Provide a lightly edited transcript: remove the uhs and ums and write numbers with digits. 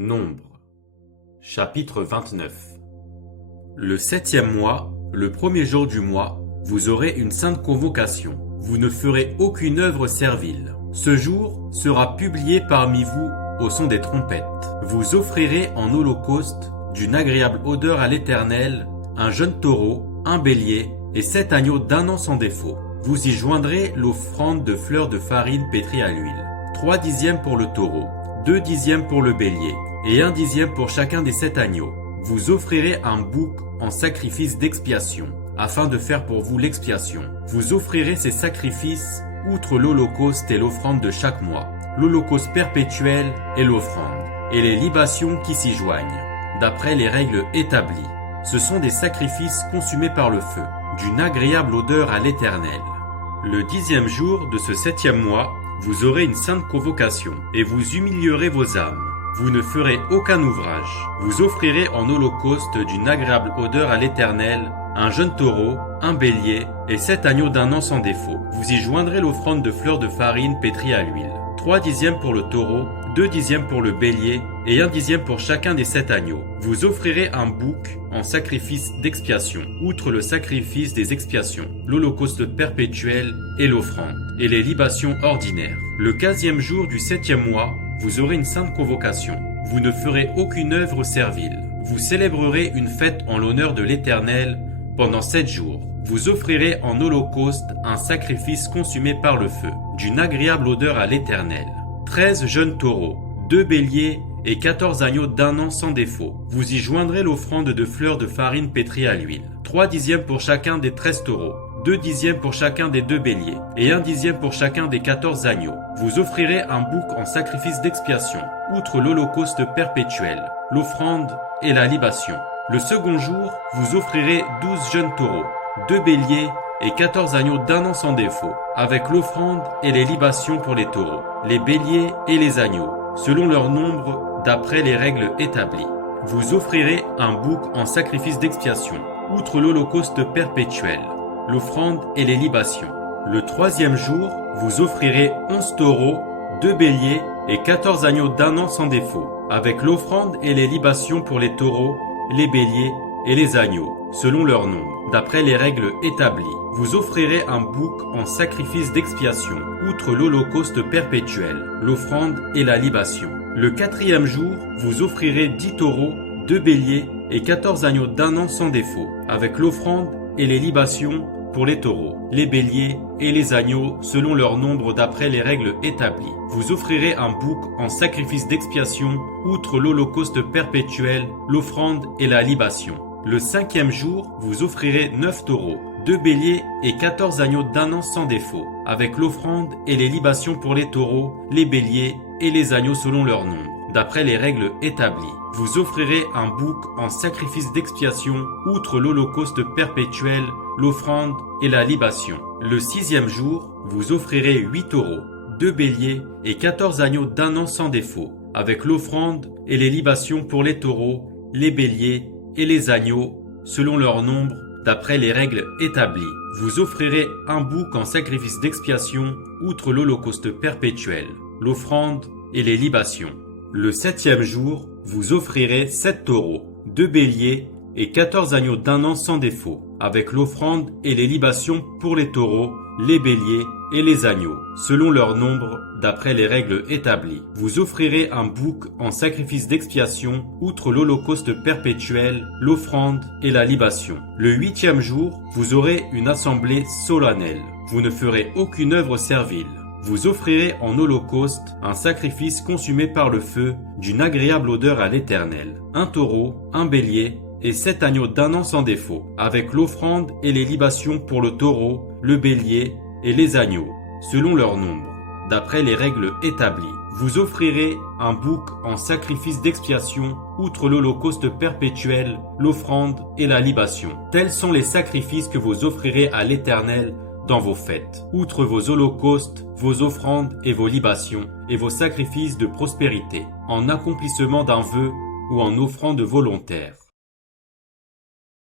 Nombre. Chapitre 29. Le 7e mois, le premier jour du mois, vous aurez une sainte convocation. Vous ne ferez aucune œuvre servile. Ce jour sera publié parmi vous au son des trompettes. Vous offrirez en holocauste d'une agréable odeur à l'Éternel un jeune taureau, un bélier et 7 agneaux d'un an sans défaut. Vous y joindrez l'offrande de fleurs de farine pétrie à l'huile. 3 dixièmes pour le taureau, 2 dixièmes pour le bélier et 1 dixième pour chacun des 7 agneaux. Vous offrirez un bouc en sacrifice d'expiation, afin de faire pour vous l'expiation. Vous offrirez ces sacrifices outre l'holocauste et l'offrande de chaque mois, l'holocauste perpétuel et l'offrande, et les libations qui s'y joignent, d'après les règles établies. Ce sont des sacrifices consumés par le feu, d'une agréable odeur à l'Éternel. Le 10e jour de ce 7e mois, vous aurez une sainte convocation, et vous humilierez vos âmes. Vous ne ferez aucun ouvrage. Vous offrirez en holocauste d'une agréable odeur à l'Éternel un jeune taureau, un bélier et 7 agneaux d'un an sans défaut. Vous y joindrez l'offrande de fleurs de farine pétrie à l'huile. 3 dixièmes pour le taureau, 2 dixièmes pour le bélier et 1 dixième pour chacun des 7 agneaux. Vous offrirez un bouc en sacrifice d'expiation, outre le sacrifice des expiations, l'holocauste perpétuel et l'offrande, et les libations ordinaires. Le 15e jour du 7e mois, vous aurez une sainte convocation. Vous ne ferez aucune œuvre servile. Vous célébrerez une fête en l'honneur de l'Éternel pendant 7 jours. Vous offrirez en holocauste un sacrifice consumé par le feu, d'une agréable odeur à l'Éternel. 13 jeunes taureaux, 2 béliers et 14 agneaux d'un an sans défaut. Vous y joindrez l'offrande de fleurs de farine pétrie à l'huile. 3 dixièmes pour chacun des 13 taureaux, 2 dixièmes pour chacun des 2 béliers et 1 dixième pour chacun des 14 agneaux. Vous offrirez un bouc en sacrifice d'expiation, outre l'holocauste perpétuel, l'offrande et la libation. Le second jour, vous offrirez 12 jeunes taureaux, 2 béliers et 14 agneaux d'un an sans défaut, avec l'offrande et les libations pour les taureaux, les béliers et les agneaux, selon leur nombre d'après les règles établies. Vous offrirez un bouc en sacrifice d'expiation, outre l'holocauste perpétuel, l'offrande et les libations. Le 3e jour, vous offrirez 11 taureaux, 2 béliers et 14 agneaux d'un an sans défaut, avec l'offrande et les libations pour les taureaux, les béliers et les agneaux, selon leur nombre, d'après les règles établies. Vous offrirez un bouc en sacrifice d'expiation, outre l'holocauste perpétuel, l'offrande et la libation. Le 4e jour, vous offrirez 10 taureaux, 2 béliers et 14 agneaux d'un an sans défaut, avec l'offrande et les libations pour les taureaux, les béliers et les agneaux selon leur nombre d'après les règles établies. Vous offrirez un bouc en sacrifice d'expiation, outre l'holocauste perpétuel, l'offrande et la libation. Le 5e jour, vous offrirez 9 taureaux, 2 béliers et 14 agneaux d'un an sans défaut, avec l'offrande et les libations pour les taureaux, les béliers et les agneaux selon leur nombre, d'après les règles établies. Vous offrirez un bouc en sacrifice d'expiation, outre l'holocauste perpétuel, l'offrande et la libation. Le 6e jour, vous offrirez 8 taureaux, 2 béliers et 14 agneaux d'un an sans défaut, avec l'offrande et les libations pour les taureaux, les béliers et les agneaux, selon leur nombre, d'après les règles établies. Vous offrirez un bouc en sacrifice d'expiation, outre l'holocauste perpétuel, l'offrande et les libations. Le 7e jour, vous offrirez 7 taureaux, 2 béliers et 14 agneaux d'un an sans défaut, avec l'offrande et les libations pour les taureaux, les béliers et les agneaux, selon leur nombre, d'après les règles établies. Vous offrirez un bouc en sacrifice d'expiation, outre l'holocauste perpétuel, l'offrande et la libation. Le 8e jour, vous aurez une assemblée solennelle. Vous ne ferez aucune œuvre servile. Vous offrirez en holocauste un sacrifice consumé par le feu, d'une agréable odeur à l'Éternel, un taureau, un bélier et 7 agneaux d'un an sans défaut, avec l'offrande et les libations pour le taureau, le bélier et les agneaux, selon leur nombre, d'après les règles établies. Vous offrirez un bouc en sacrifice d'expiation, outre l'holocauste perpétuel, l'offrande et la libation. Tels sont les sacrifices que vous offrirez à l'Éternel dans vos fêtes, outre vos holocaustes, vos offrandes et vos libations, et vos sacrifices de prospérité, en accomplissement d'un vœu ou en offrande volontaire.